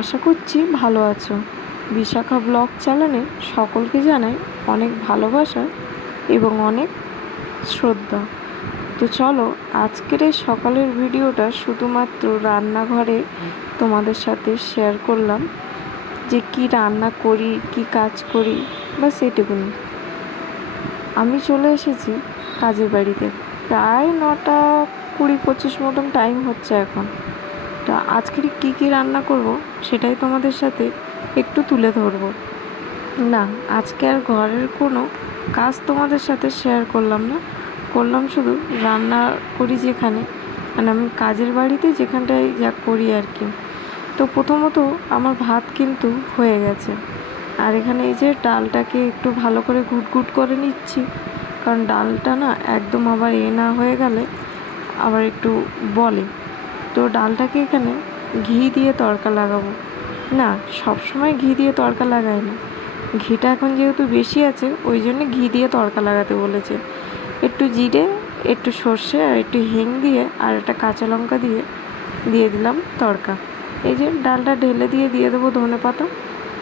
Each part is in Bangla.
আশা করছি ভালো আছো। বিশাখা ব্লগ চ্যানেলে সকলকে জানাই অনেক ভালোবাসা এবং অনেক শ্রদ্ধা। তো চলো, আজকের এই সকালের ভিডিওটা শুধুমাত্র রান্নাঘরে তোমাদের সাথে শেয়ার করলাম। যে কি রান্না করি, কি কাজ করি বা সেটুকুনি আমি চলে এসেছি কাজের বাড়িতে। প্রায় নটা কুড়ি পঁচিশ মতন টাইম হচ্ছে এখন। তা আজকের কী কী রান্না করব সেটাই তোমাদের সাথে একটু তুলে ধরবো। না, আজকে আর ঘরের কোনো কাজ তোমাদের সাথে শেয়ার করলাম না। করলাম শুধু রান্না করি যেখানে মানে আমি কাজের বাড়িতে যেখানটায় যা করি আর কি। তো প্রথমত আমার ভাত কিন্তু হয়ে গেছে। আর এখানে এই যে ডালটাকে একটু ভালো করে গুট করে নিচ্ছি, কারণ ডালটা না একদম আবার এ না হয়ে গেলে আবার একটু বলে। তো ডালটাকে এখানে ঘি দিয়ে তড়কা লাগাবো। না, সবসময় ঘি দিয়ে তড়কা লাগাই না। ঘিটা এখন যেহেতু বেশি আছে, ওই জন্য ঘি দিয়ে তড়কা লাগাতে বলেছে। একটু জিরে, একটু সর্ষে আর একটু হিং দিয়ে আর একটা কাঁচা লঙ্কা দিয়ে দিয়ে দিলাম তড়কা। এই যে ডালটা ঢেলে দিয়ে দিয়ে দেবো ধনে পাতা,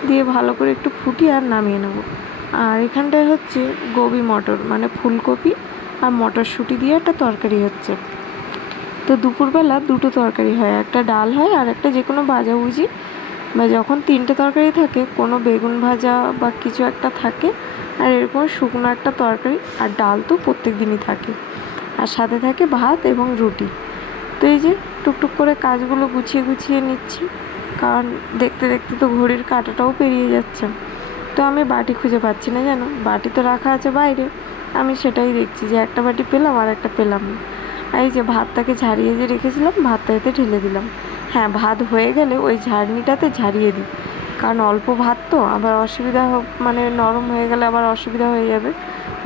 দিয়ে ভালো করে একটু ফুটিয়ে আর নামিয়ে নেব। আর এখানটায় হচ্ছে গোবি মটর মানে ফুলকপি আর মটরশুঁটি দিয়ে একটা তরকারি হচ্ছে। তো দুপুরবেলা দুটো তরকারি হয়, একটা ডাল হয় আর একটা যে কোনো ভাজাভুজি বা যখন তিনটে তরকারি থাকে, কোনো বেগুন ভাজা বা কিছু একটা থাকে আর এরকম শুকনো একটা তরকারি আর ডাল তো প্রত্যেক দিনই থাকে। আর সাথে থাকে ভাত এবং রুটি। তো এই যে টুকটুক করে কাজগুলো গুছিয়ে গুছিয়ে নিচ্ছি, কারণ দেখতে দেখতে তো ঘড়ির কাঁটাটাও পেরিয়ে যাচ্ছে। তো আমি বাটি খুঁজে পাচ্ছি না জানো? বাটি তো রাখা আছে বাইরে। আমি সেটাই দেখছি যে একটা বাটি পেলাম আর একটা পেলাম না। এই যে ভাতটাকে ঝাড়িয়ে যে রেখেছিলাম, ভাতটা এতে ঢেলে দিলাম। হ্যাঁ ভাত হয়ে গেলে ওই ঝাড়নিটাতে ঝাড়িয়ে দিই। কারণ অল্প ভাত তো, আবার অসুবিধা মানে নরম হয়ে গেলে আবার অসুবিধা হয়ে যাবে।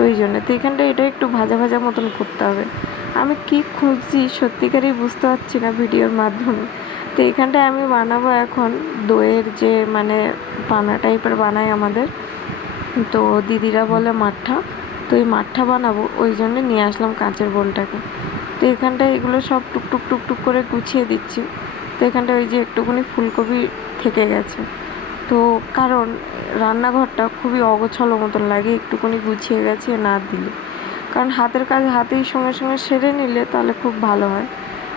ওই জন্য তো এখানটা এটা একটু ভাজা ভাজা মতন করতে হবে। আমি কি খুঁজছি সত্যিকারই বুঝতে পারছি না ভিডিওর মাধ্যমে। তো এখানটায় আমি বানাবো এখন দইয়ের যে মানে পানা টাইপের বানাই আমাদের। তো দিদিরা বলে মাঠা। তো এই মাঠা বানাবো, ওই জন্য নিয়ে আসলাম কাঁচের বোলটাকে তো এখানটায় এগুলো সব টুকটুক টুকটুক করে গুছিয়ে দিচ্ছি। তো এখানটায় ওই যে একটুখানি ফুলকপি থেকে গেছে। তো কারণ, রান্নাঘরটা খুবই অগোছালো মতন লাগে, একটুখানি গুছিয়ে গেছে না দিলে। কারণ হাতের কাজ হাতেই সঙ্গে সঙ্গে সেরে নিলে তাহলে খুব ভালো হয়।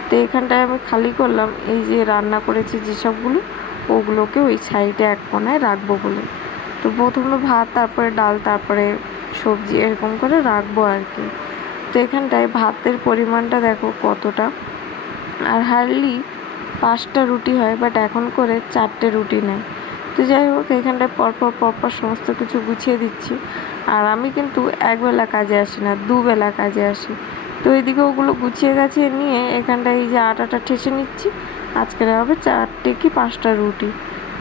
তো এখানটায় আমি খালি করলাম, এই যে রান্না করেছি যেসবগুলো ওগুলোকে ওই সাইডে এক কোনায় রাখব বলে। তো প্রথমে ভাত, তারপরে ডাল, তারপরে সবজি, এরকম করে রাখব আর কি। তো এখানটায় ভাতের পরিমাণটা দেখো কতটা আর হার্ডলি পাঁচটা রুটি হয় বাট এখন করে চারটে রুটি নেয় তো যাই হোক এখানটায় পরপর পরপর সমস্ত কিছু গুছিয়ে দিচ্ছি আর আমি কিন্তু একবেলা কাজে আসি না দুবেলা কাজে আসি তো এইদিকে ওগুলো গুছিয়ে গাছিয়ে নিয়ে এখানটায় এই যে আটাটা ঠেসে নিচ্ছি আজকের হবে চারটে কি পাঁচটা রুটি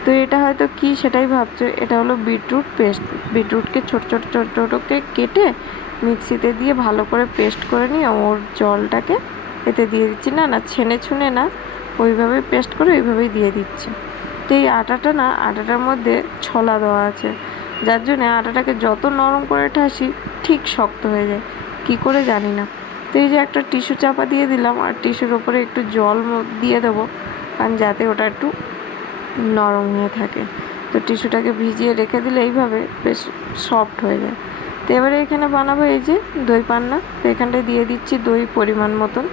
তো এটা হয়তো কি সেটাই ভাবছ এটা হলো বিটরুট পেস্ট বিটরুটকে ছোট ছোট ছোট ছোটোকে কেটে মিক্সিতে দিয়ে ভালো করে পেস্ট করে নিয়ে ওর জলটাকে এতে দিয়ে দিচ্ছি। না না, ছেনে ছুনে না ওইভাবে পেস্ট করে ওইভাবেই দিয়ে দিচ্ছি। তো এই আটাটা না, আটাটার মধ্যে ছলা দেওয়া আছে। যার জন্যে আটাটাকে যত নরম করে ঠাসি, ঠিক শক্ত হয়ে যায়। কি করে জানি না। তো এই যে একটা টিস্যু চাপা দিয়ে দিলাম, আর টিস্যুর ওপরে একটু জল দিয়ে দেবো, কারণ যাতে ওটা একটু নরম হয়ে থাকে। তো টিস্যুটাকে ভিজিয়ে রেখে দিলে এইভাবে বেশ সফট হয়ে যায়। তো এবারে এখানে বানাবো এই যে দই পান্না। তো এখানটায় দিয়ে দিচ্ছি দই পরিমাণ মতন।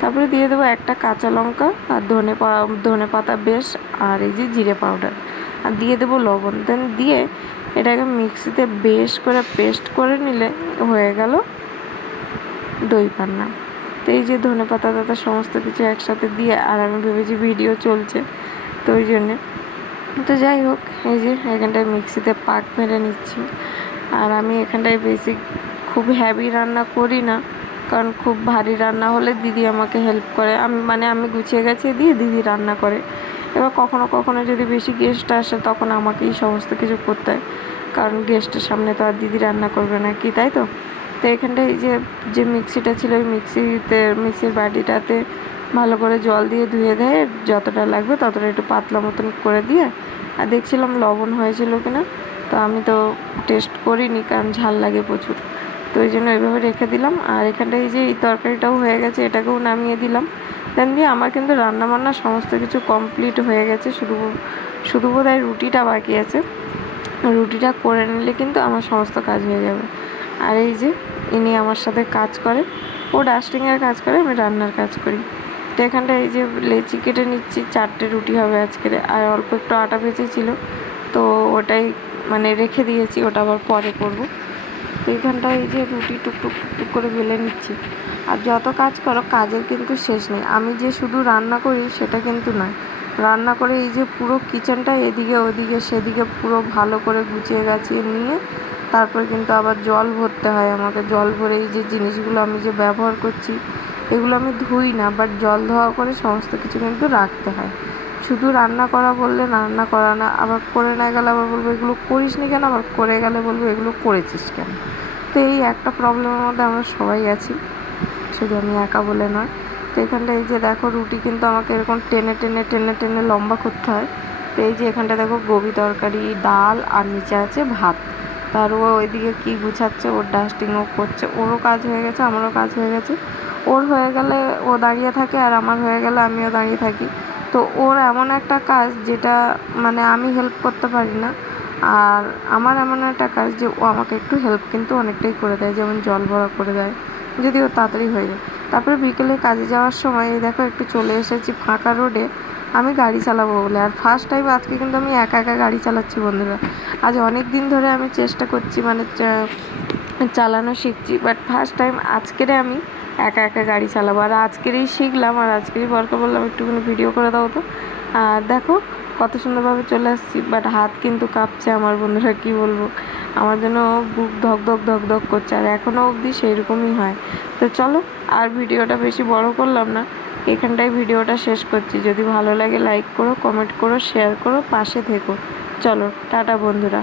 তারপরে দিয়ে দেবো একটা কাঁচা লঙ্কা আর ধনে ধনে পাতা বেশ আর এই যে জিরে পাউডার। আর দিয়ে দেবো লবণ। দেন দিয়ে এটাকে মিক্সিতে বেশ করে পেস্ট করে নিলে হয়ে গেল দই পান্না। তো এই যে ধনে পাতা টাতা সমস্ত কিছু একসাথে দিয়ে আর আমি ভেবেছি ভিডিও চলছে তো ওই জন্যে। তো যাই হোক, এই যে এখানটায় মিক্সিতে পাক মেরে নিচ্ছি। আর আমি এখানটায় বেসিক খুব হ্যাভি রান্না করি না, কারণ খুব ভারী রান্না হলে দিদি আমাকে হেল্প করে। আমি মানে আমি গুছিয়ে গেছে, দিয়ে দিদি রান্না করে। এবার কখনো কখনো যদি বেশি গেস্ট আসে, তখন আমাকেই সমস্ত কিছু করতে হয়। কারণ গেস্টের সামনে তো আর দিদি রান্না করবে না, কি তাই তো? তো এখানটায় যে যে মিক্সিটা ছিল, ওই মিক্সিতে, মিক্সির বাটিটাতে ভালো করে জল দিয়ে ধুয়ে দেয় যতটা লাগবে ততটা একটু পাতলা মতন করে দিয়ে, আর দেখছিলাম লবণ হয়েছিল কিনা তো আমি তো টেস্ট করিনি, কারণ ঝাল লাগে প্রচুর। তো ওই জন্য ওইভাবে রেখে দিলাম। আর এখানটায় যে এই তরকারিটাও হয়ে গেছে, এটাকেও নামিয়ে দিলাম। দেন দিয়ে আমার কিন্তু রান্না বান্না সমস্ত কিছু কমপ্লিট হয়ে গেছে, শুধু শুধু বোধহয় রুটিটা বাকি আছে। রুটিটা করে নিলে কিন্তু আমার সমস্ত কাজ হয়ে যাবে। আর এই যে, ইনি আমার সাথে কাজ করে, ও ডাস্টিংয়ের কাজ করে, আমি রান্নার কাজ করি। তো এখানটা এই যে লেচি কেটে নিচ্ছি, চারটে রুটি হবে আজকের। আর অল্প একটু আটা বেঁচেছিল তো ওটাই মানে রেখে দিয়েছি, ওটা আবার পরে করব। তো এইখানটায় এই যে রুটি টুকটুক টুক করে বেলে নিচ্ছি। আর যত কাজ করো, কাজের কিন্তু শেষ নেই। আমি যে শুধু রান্না করি, সেটা কিন্তু নয়। রান্না করে এই যে পুরো কিচেনটা এদিকে ওদিকে, সেদিকে পুরো ভালো করে গুছিয়ে গাছিয়ে নিয়ে, তারপর কিন্তু আবার জল ভরতে হয় আমাকে। জল ভরে এই যে জিনিসগুলো আমি যে ব্যবহার করছি, এগুলো আমি ধুই না বাট জল ধোয়া করে সমস্ত কিছু কিন্তু রাখতে হয়। শুধু রান্না করা বললে রান্না করা না, আবার করে না গেলে আবার বলব, এগুলো করিস নি কেন? আবার করে গেলে বলব, এগুলো করেছিস কেন? তো এই একটা প্রবলেমের মধ্যে আমরা সবাই আছি। শুধু আমি একা বলে নয়। তো এখানটা এই যে দেখো, রুটি কিন্তু আমাকে এরকম টেনে টেনে টেনে টেনে লম্বা করতে হয়। তো এই যে এখানটা দেখো, গোবি তরকারি, ডাল আর নিচে আছে ভাত। তার ও ওইদিকে কী গুছাচ্ছে, ওর ডাস্টিংও করছে, ওরও কাজ হয়ে গেছে, আমারও কাজ হয়ে গেছে। ওর হয়ে গেলে ও দাঁড়িয়ে থাকে আর আমার হয়ে গেলে আমিও দাঁড়িয়ে থাকি। তো ওর এমন একটা কাজ যেটা মানে আমি হেল্প করতে পারি না। আর আমার এমন একটা কাজ যে ও আমাকে একটু হেল্প কিন্তু অনেকটাই করে দেয়, যেমন জল ভরা করে দেয় যদি ও তাড়াতাড়ি হয়ে যায়। তারপরে বিকেলে কাজে যাওয়ার সময় দেখো একটু চলে এসেছি ফাঁকা রোডে আমি গাড়ি চালাবো বলে। আর ফার্স্ট টাইম আজকে কিন্তু আমি একা একা গাড়ি চালাচ্ছি বন্ধুরা। আজ অনেক দিন ধরে আমি চেষ্টা করছি মানে চালানো শিখছি বাট ফার্স্ট টাইম আজকেরে আমি একা একা গাড়ি চালাবো। আর আজকেরই শিখলাম, আর আজকেরই বরকে বললাম, একটুখানি ভিডিও করে দাও তো। আর দেখো, কত সুন্দরভাবে চলে আসছি বাট হাত কিন্তু কাঁপছে আমার বন্ধুরা, কি বলব? আমার জন্য বুক ধক ধক ধক ধক করছে, আর এখনও অবধি সেইরকমই হয়। তো চলো, আর ভিডিওটা বেশি বড় করলাম না, এখানটায় ভিডিওটা শেষ করছি। যদি ভালো লাগে লাইক করো কমেন্ট করো শেয়ার করো, পাশে থেকো। চলো, টাটা বন্ধুরা।